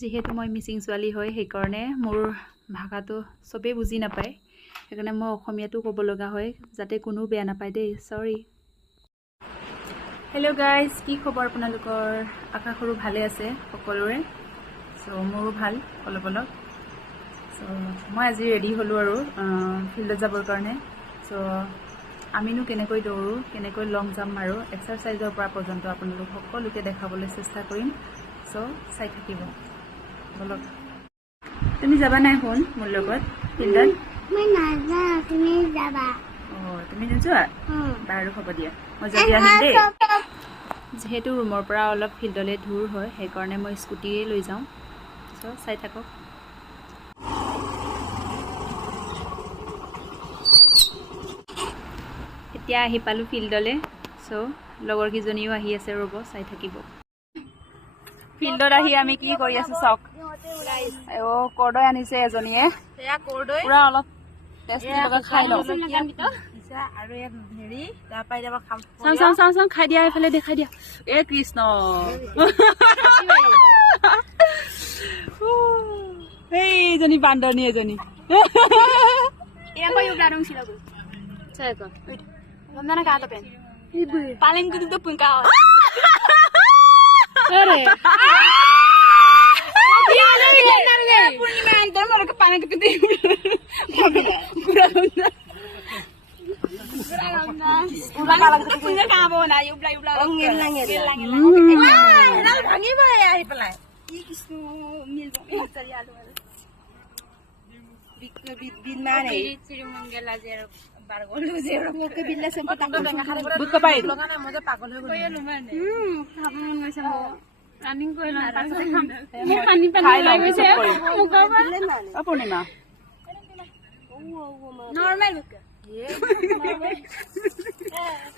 যেহেতু মই মিচিং ছোৱালী হয় সেইকাৰণে মোৰ ভাষাটো চবেই বুজি নাপায় সেইকাৰণে মই অসমীয়াটো ক'ব লগা হয় যাতে কোনো বেয়া নাপায় দেই সৰি হেল্ল' গাইজ কি খবৰ আপোনালোকৰ আশা কৰোঁ ভালে আছে সকলোৰে চ' মোৰো ভাল অলপ অলপ চ' মই আজি ৰেডি হ'লোঁ আৰু ফিল্ডত যাবৰ কাৰণে চ' আমিনো কেনেকৈ দৌৰোঁ কেনেকৈ লং জাম্প মাৰোঁ এক্সাৰচাইজৰ পৰা পৰ্যন্ত আপোনালোক সকলোকে দেখাবলৈ চেষ্টা কৰিম চ' চাই থাকিব বলক তুমি যাবা নাই শুন মোৰ লগত ফিল্ডত মই নাযাওঁ তুমি যাবা তুমি নোযোৱা বাৰু হ'ব দিয়া মই যদি আহিম দেই যেহেতু ৰুমৰ পৰা অলপ ফিল্ডলৈ দূৰ হয় সেইকাৰণে মই স্কুটিয়ে লৈ যাওঁ চ' চাই থাকক এতিয়া আহি পালোঁ ফিল্ডলৈ চ' লগৰকেইজনীও আহি আছে ৰ'ব চাই থাকিব ফিল্ডত আহি আমি কি কৰি আছোঁ চাওক কৰ্দৈ আনিছে এজনীয়ে পুৰা অলপ টেষ্টি লগা খাই লওঁ আৰু হেৰি তাৰপৰা চাওঁ খাই দিয়া এইফালে দেখাই দিয়া এ কৃষ্ণ এইজনী বান্দৰনী এজনী paling gitu pun kau.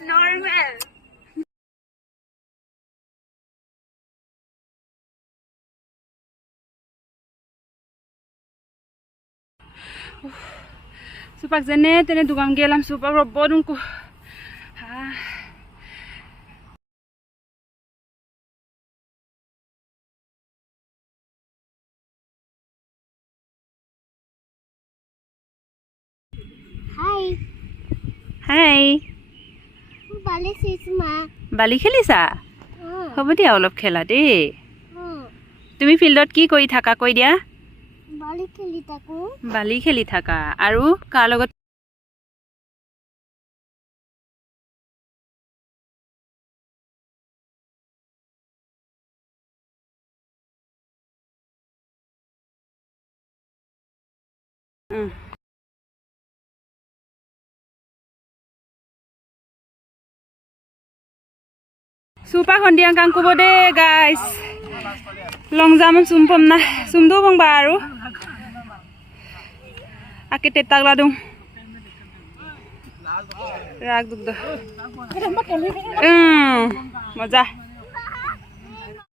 Normal. Supak jene tene dugam gelam supak robodung ku. Hai. Hai. Balik sih ma. Bali খেলিছা? হ'ব দিয়া অলপ খেলা দেই। তুমি ফিল্ডত কি কৰি থাকা কৈ দিয়া? বালি খেলি থাকো। বালি খেলি থাকা আৰু কাৰ লগত Supa hondiang kang kubo de guys. Long zaman sumpom na sumdu bang baru. Akit tetak ladung. Rag dugdo. Maza.